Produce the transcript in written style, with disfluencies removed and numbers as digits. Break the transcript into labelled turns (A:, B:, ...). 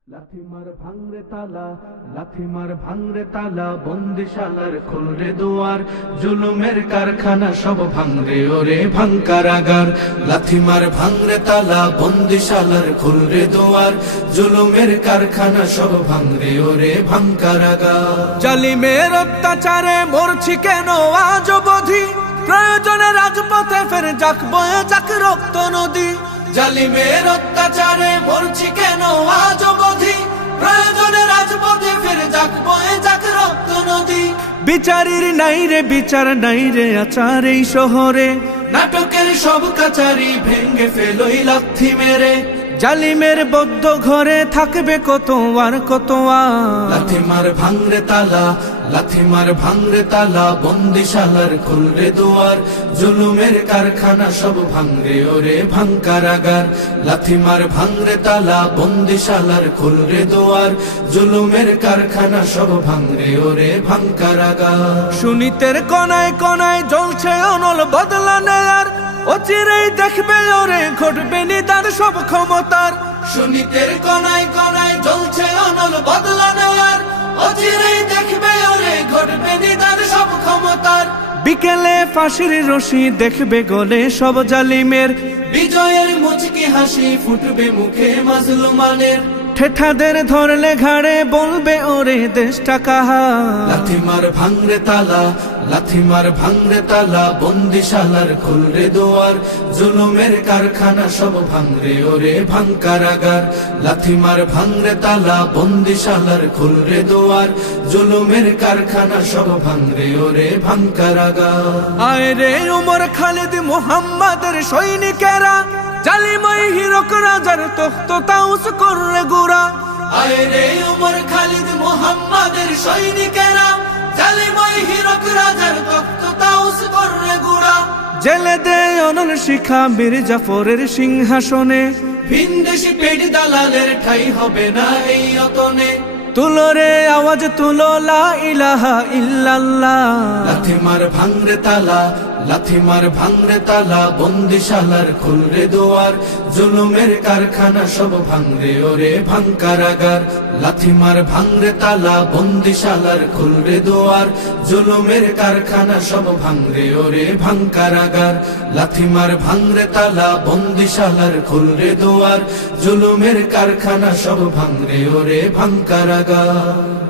A: লাথিমার ভাঙরে তালা, লাথিমার ভাঙরে তালা, বন্দিশালার খুলরে দুয়ার, জুলুমের কারখানা সব ভাঙরে ওরে ভাঙকারাগার। লাথিমার ভাঙরে তালা, বন্দিশালার খুলরে দুয়ার, জুলুমের কারখানা সব ভাঙরে ওরে ভাঙকারাগার।
B: জালিমের অত্যাচারে মরছি কেন আজ অবধি, প্রয়োজনে রাজপথে ফের যাক বয়ে যাক রক্ত নদী।
A: জালিমের অত্যাচারে মরছি কেন আজ অবধি, প্রয়োজনে রাজপথে ফের যাক বয়ে যাক রক্ত নদী।
B: বিচারের নাই রে বিচার নাই রে আচার এই শহরে,
A: নাটকের সব কাচারি ভেঙ্গে ফেলোই লাথি মেরে।
B: জালিমের বদ্ধ ঘরে থাকবে কত আর কত আর।
A: লাথিমার ভাঙরে তালা, লাথিমার ভাঙরে তালা, বন্দিশালার খুলরে দুয়ার, জুলুমের কারখানা সব ভাঙরে ওরে ভাঙকারাগার। লাথিমার ভাঙরে তালা, বন্দিশালার খুলরে দুয়ার, জুলুমের কারখানা সব ভাঙরে ওরে ভাঙকারাগার।
B: সুনীতের কনায় কনায় জ্বলছে অনল বদলা নেয়ার, অচিরেই দেখবে ওরে ঘটবে নিদান সব ক্ষমতার।
A: সুনীতের কনায় কনায় জ্বলছে অনল বদলা নেয়ার, অচিরেই দেখবে ওরে ঘটবে নিদান সব ক্ষমতার।
B: বিকেলে ফাঁসির রশি দেখবে গলে সব জালিমের,
A: বিজয়ের মুচকি হাসি ফুটবে মুখে মাজলুমানের।
B: ঠেঠাদের ধরলে ঘাড়ে বলবে ওরে দেশটা কাহার।
A: লাথিমার ভাঙরে তালা, লাথিমার ভাঙরে তালা, বন্দিশালার খুলরে দুয়ার, জুলুমের কারখানা সব ভাঙরে ওরে ভাঙকারাগার। লাথিমার ভাঙরে তালা, বন্দিশালার খুলরে দুয়ার, জুলুমের কারখানা সব ভাঙরে ওরে ভাঙকারাগার।
B: আয় রে উমর খালিদ মুহাম্মাদের সৈনিকেরা, জালিমাই হিরক রাজার তখ্ত তাউস কররে গুড়া।
A: আয় রে উমর খালিদ মুহাম্মাদের সৈনিকেরা, জালিমাই হিরক রাজার তখ্ত তাউস কররে গুড়া।
B: জেলে দে অনল শিখা বীর জাফরের সিংহাসনে,
A: ভিনদেশি পেট দালালের ঠাই হবে না এই অতনে।
B: তুলো রে আওয়াজ তুলো লা ইলাহা ইল্লাল্লাহ।
A: লাথিমার ভাঙরে তালা, লাথিমার ভাঙরে তালা, বন্দিশালার খুলরে দুয়ার, জুলুমের কারখানা সব ভাঙরে ওরে ভাঙকারাগার। লাথিমার ভাঙরে তালা, বন্দিশালার খুলরে দুয়ার, জুলুমের কারখানা সব ভাঙরে ওরে ভাঙকারাগার। লাথিমার ভাঙরে তালা, বন্দিশালার খুলরে দুয়ার, জুলুমের কারখানা সব ভাঙরে ওরে ভাঙকারাগার।